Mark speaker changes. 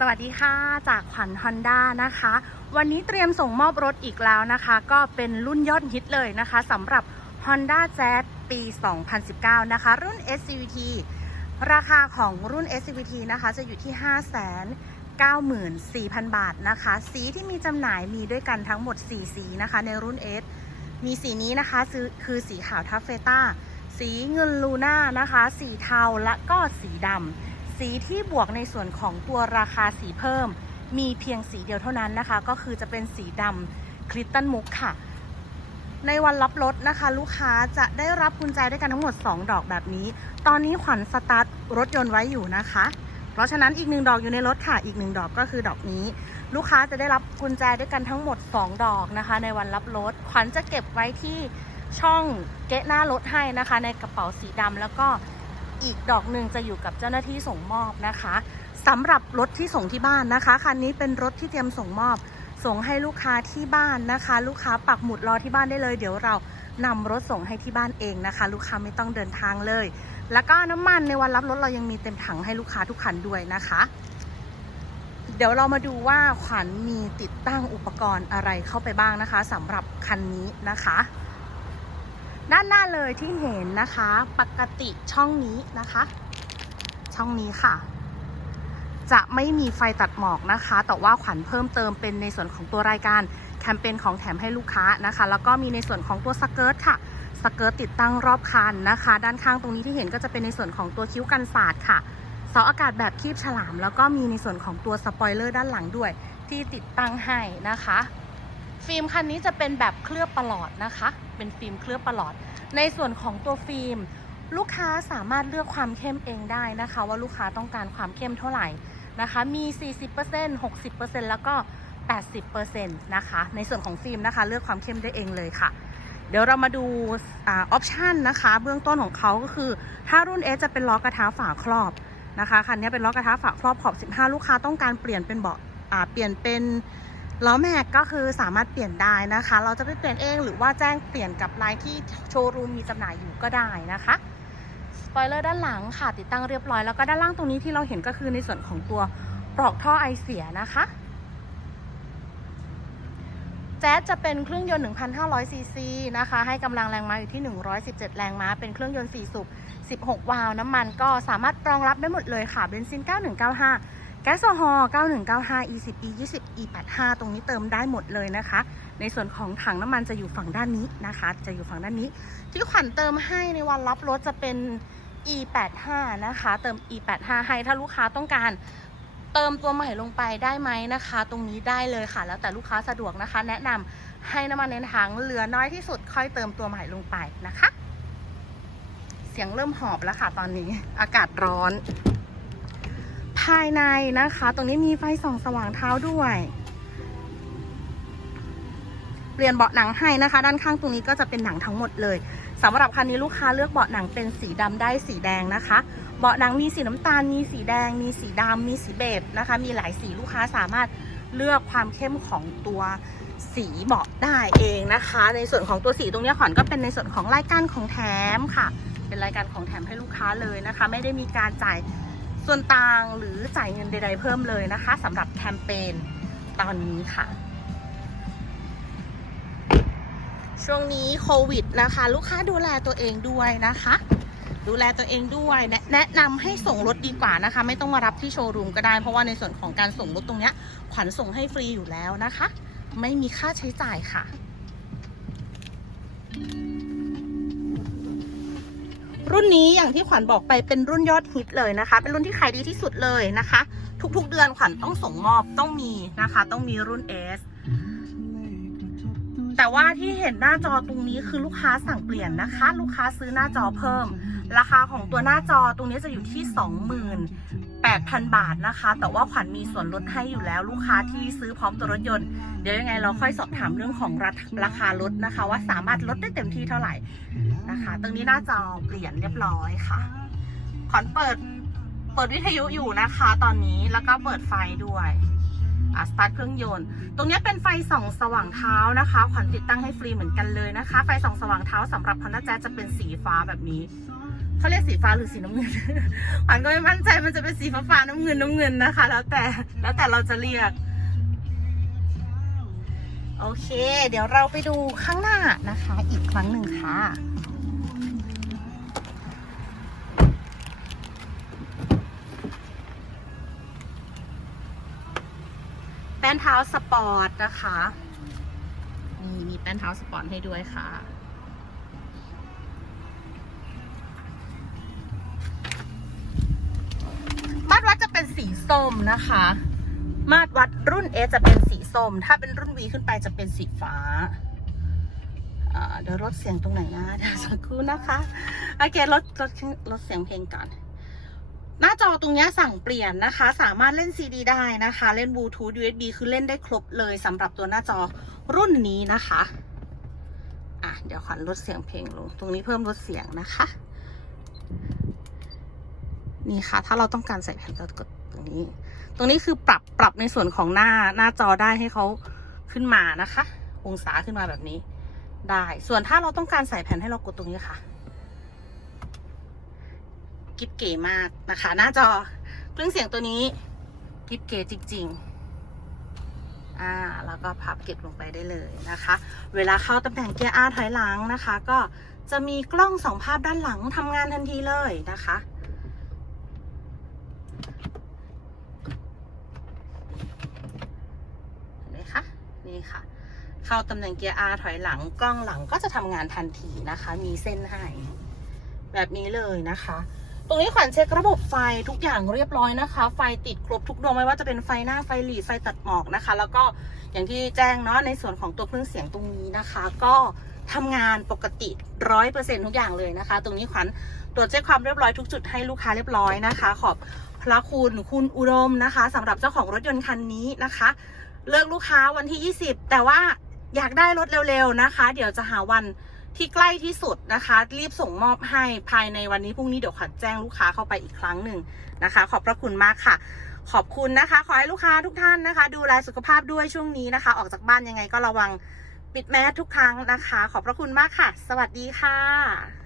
Speaker 1: สวัสดีค่ะ จากขวัญ Honda นะคะ วันนี้เตรียมส่งมอบรถอีกแล้วนะคะ ก็เป็นรุ่นยอดฮิตเลยนะคะสำหรับ Honda Jazz ปี 2019 นะคะ รุ่น SCVT ราคาของรุ่น SCVT นะคะ จะอยู่ที่ 594,000 บาทนะคะ สีที่มีจำหน่ายมีด้วยกันทั้งหมด 4 สีนะคะ ในรุ่น S มีสีนี้นะคะคือคือสีขาวทัฟเฟต้า สีเงินลูน่านะคะ สีเทาและก็สีดำ สีที่บวกในส่วนของตัวราคาสีเพิ่ม มีเพียงสีเดียวเท่านั้นนะคะ ก็คือจะเป็นสีดำคริสตัลมุกค่ะ ในวันรับรถนะคะ ลูกค้าจะได้รับกุญแจด้วยกันทั้งหมด 2 ดอกแบบนี้ ตอนนี้ขวัญสตาร์ทรถยนต์ไว้อยู่นะคะ เพราะฉะนั้นอีกหนึ่งดอกอยู่ในรถค่ะ อีกหนึ่งดอกก็คือดอกนี้ ลูกค้าจะได้รับกุญแจด้วยกันทั้งหมด 2 ดอกนะคะ ในวันรับรถขวัญจะเก็บไว้ที่ช่องเกะหน้ารถให้นะคะ ในกระเป๋าสีดำแล้วก็ อีกดอกหนึ่งจะอยู่กับเจ้าหน้าที่ส่งมอบนะคะสำหรับรถที่ส่งที่บ้านนะคะคันนี้เป็นรถที่เตรียมส่งมอบ ส่งให้ลูกค้าที่บ้านนะคะ ลูกค้าปักหมุดรอที่บ้านได้เลย เดี๋ยวเรานำรถส่งให้ที่บ้านเองนะคะ ลูกค้าไม่ต้องเดินทางเลย แล้วก็น้ำมันในวันรับรถเรายังมีเต็มถังให้ลูกค้าทุกคันด้วยนะคะ เดี๋ยวเรามาดูว่าขวัญมีติดตั้งอุปกรณ์อะไรเข้าไปบ้างนะคะสำหรับคันนี้นะคะ ด้านหน้าเลยที่เห็นนะคะ ปกติช่องนี้นะคะ ช่องนี้ค่ะ จะไม่มีไฟตัดหมอกนะคะ แต่ว่าขวัญเพิ่มเติมเป็นในส่วนของตัวรายการแคมเปญของแถมให้ลูกค้านะคะ แล้วก็มีในส่วนของตัวสเกิร์ตค่ะสเกิร์ตติดตั้งรอบคันนะคะ ด้านข้างตรงนี้ที่เห็นก็จะเป็นในส่วนของตัวคิ้วกันสาดค่ะเสาอากาศแบบคีบฉลาม แล้วก็มีในส่วนของตัวสปอยเลอร์ด้านหลังด้วย ที่ติดตั้งให้นะคะ ฟิล์มคันนี้จะเป็นแบบเคลือบประหลอดนะคะ เป็นฟิล์มเคลือบประหลอด ในส่วนของตัวฟิล์ม ลูกค้าสามารถเลือกความเข้มเองได้นะคะ ว่าลูกค้าต้องการความเข้มเท่าไหร่นะคะ มี 40% 60%แล้วก็ 80%นะคะ ในส่วนของฟิล์มนะคะ เลือกความเข้มได้เองเลยค่ะ เดี๋ยวเรามาดูออปชันนะคะ เบื้องต้นของเขาก็คือ ถ้ารุ่น S จะเป็นล้อกระทะฝาครอบนะคะ คันนี้เป็นล้อกระทะฝาครอบขอบ 15 ลูกค้าต้องการเปลี่ยนเป็นเบาะเปลี่ยนเป็น ล้อแม็กก็คือสามารถเปลี่ยนได้นะคะ เราจะไปเปลี่ยนเองหรือว่าแจ้งเปลี่ยนกับไลน์ที่โชว์รูมมีจำหน่ายอยู่ก็ได้นะคะสปอยเลอร์ด้านหลังค่ะติดตั้งเรียบร้อยแล้วก็ด้านล่างตรงนี้ที่เราเห็นก็คือในส่วนของตัวปลอกท่อไอเสียนะคะแจ๊สจะเป็นเครื่องยนต์ 1,500 ซีซีนะคะ ให้กำลังแรงม้าอยู่ที่ 117 แรงม้า เป็นเครื่องยนต์ 4 สูบ 16 วาล์วน้ำมันก็สามารถรองรับได้หมดเลยค่ะ เบนซิน 9195 แก๊สโซฮอล์9195 E10 E20 E85 ตรงนี้เติมได้หมดเลยนะคะ ในส่วนของถังน้ำมันจะอยู่ฝั่งด้านนี้นะคะ จะอยู่ฝั่งด้านนี้ ที่ขวัญเติมให้ในวันรับรถจะเป็น E85 นะคะ เติม E85 ให้ถ้าลูกค้าต้องการเติมตัวใหม่ลงไปได้ไหมนะคะ ตรงนี้ได้เลยค่ะ แล้วแต่ลูกค้าสะดวกนะคะ แนะนำให้น้ำมันในถังเหลือน้อยที่สุดค่อยเติมตัวใหม่ลงไปนะคะ เสียงเริ่มหอบแล้วค่ะตอนนี้อากาศร้อนายในนะคะ ตรงนี้มีไฟส่องสว่างเท้าด้วย เปลี่ยนเบาะหนังให้นะคะ ด้านข้างตรงนี้ก็จะเป็นหนังทั้งหมดเลยสำหรับคันนี้ลูกค้าเลือกเบาะหนังเป็นสีดำได้สีแดงนะคะ เบาะหนังมีสีน้ำตาล มีสีแดง มีสีดำมีสีเบจนะคะ มีหลายสีลูกค้าสามารถเลือกความเข้มของตัวสีเบาะได้เองนะคะ ในส่วนของตัวสีตรงนี้ขวัญก็เป็นในส่วนของรายการของแถมค่ะ เป็นรายการของแถมให้ลูกค้าเลยนะคะ ไม่ได้มีการจ่าย ส่วนต่างหรือจ่ายเงินใด ๆ เพิ่มเลยนะคะสำหรับแคมเปญตอนนี้ค่ะ ช่วงนี้โควิดนะคะ ลูกค้าดูแลตัวเองด้วยนะคะ ดูแลตัวเองด้วย แนะนำให้ส่งรถดีกว่านะคะ ไม่ต้องมารับที่โชว์รูมก็ได้ เพราะว่าในส่วนของการส่งรถตรงนี้ขวัญส่งให้ฟรีอยู่แล้วนะคะ ไม่มีค่าใช้จ่ายค่ะ รุ่นนี้อย่างที่ขวัญบอกไปเป็นรุ่นยอดฮิตเลยนะคะ เป็นรุ่นที่ขายดีที่สุดเลยนะคะ ทุกๆเดือนขวัญต้องส่งมอบต้องมีนะคะ ต้องมีรุ่น S แต่ว่าที่เห็นหน้าจอตรงนี้คือลูกค้าสั่งเปลี่ยนนะคะ ลูกค้าซื้อหน้าจอเพิ่ม ราคาของตัวหน้าจอตรงนี้จะอยู่ที่ 8,000 บาทนะคะ แต่ว่าขวัญมีส่วนลดให้อยู่แล้วลูกค้าที่ซื้อพร้อมตัวรถยนต์ เดี๋ยวยังไงเราค่อยสอบถามเรื่องของราราคาลดนะคะ ว่าสามารถลดได้เต็มที่เท่าไหร่นะคะ ตรงนี้หน้าจอเปลี่ยนเรียบร้อยค่ะ ขวัญเปิดเปิดวิทยุอยู่นะคะ ตอนนี้แล้วก็เปิดไฟด้วยอะสตาร์ทเครื่องยนต์ ตรงนี้เป็นไฟส่องสว่างเท้านะคะ ขวัญติดตั้งให้ฟรีเหมือนกันเลยนะคะ ไฟส่องสว่างเท้าสำหรับ Honda Jazz จะเป็นสีฟ้าแบบนี้ เขาเรียกสีฟ้าหรือสีน้ำเงิน ขวัญก็ไม่มั่นใจมันจะเป็นสีฟ้าฟ้าน้ำเงินน้ำเงินนะคะ แล้วแต่แล้วแต่เราจะเรียก โอเค เดี๋ยวเราไปดูข้างหน้านะคะ อีกครั้งหนึ่งค่ะ แป้นเท้าสปอร์ตนะคะ นี่มีแป้นเท้าสปอร์ตให้ด้วยค่ะ มาตรวัดจะเป็นสีส้มนะคะ มาตรวัดรุ่น S จะเป็นสีส้ม ถ้าเป็นรุ่น V ขึ้นไปจะเป็นสีฟ้าเดี๋ยวลดเสียงตรงไหนนะเดี๋ยวสักครู่นะคะโอเคลดลดลดเสียงเพลงก่อน หน้าจอตรงนี้สั่งเปลี่ยนนะคะ สามารถเล่น CD ได้นะคะ เล่นบลูทูธ USB คือเล่นได้ครบเลยสำหรับตัวหน้าจอรุ่นนี้นะคะอะเดี๋ยวขวัญลดเสียงเพลงลง ตรงนี้เพิ่มลดเสียงนะคะ นี่ค่ะ ถ้าเราต้องการใส่แผ่นก็กดตรงนี้ ตรงนี้คือปรับปรับในส่วนของหน้าหน้าจอได้ให้เขาขึ้นมานะคะ องศาขึ้นมาแบบนี้ ได้ ส่วนถ้าเราต้องการใส่แผ่นให้เรากดตรงนี้ค่ะกิ๊บเก๋มากนะคะ หน้าจอเครื่องเสียงตัวนี้กิ๊บเก๋จริง ๆ อ่า แล้วก็พับเก็บลงไปได้เลยนะคะ เวลาเข้าตำแหน่งเกียร์ R ถอยหลังนะคะ ก็จะมีกล้องสองภาพด้านหลังทำงานทันทีเลยนะคะ เห็นไหมคะ นี่ค่ะ เข้าตำแหน่งเกียร์ R ถอยหลังกล้องหลังก็จะทำงานทันทีนะคะ มีเส้นให้ แบบนี้เลยนะคะ ตรงนี้ขวัญเช็คระบบไฟทุกอย่างเรียบร้อยนะคะ ไฟติดครบทุกดวงไม่ว่าจะเป็นไฟหน้าไฟหลีไฟตัดหมอกนะคะ แล้วก็อย่างที่แจ้งเนาะในส่วนของตัวเครื่องเสียงตรงนี้นะคะ ก็ทำงานปกติร้อยเปอร์เซ็นทุกอย่างเลยนะคะ ตรงนี้ขวัญตรวจเช็คความเรียบร้อยทุกจุดให้ลูกค้าเรียบร้อยนะคะ ขอบพระคุณคุณอุดมนะคะสำหรับเจ้าของรถยนต์คันนี้นะคะ เลิกลูกค้าวันที่ 20 แต่ว่าอยากได้รถเร็วๆนะคะ เดี๋ยวจะหาวันที่ใกล้ที่สุดนะคะ รีบส่งมอบให้ภายในวันนี้พรุ่งนี้เดี๋ยวขวัญแจ้งลูกค้าเข้าไปอีกครั้งหนึ่งนะคะ ขอบพระคุณมากค่ะ ขอบคุณนะคะ ขอให้ลูกค้าทุกท่านนะคะ ดูแลสุขภาพด้วยช่วงนี้นะคะ ออกจากบ้านยังไงก็ระวังปิดแมสทุกครั้งนะคะ ขอบพระคุณมากค่ะ สวัสดีค่ะ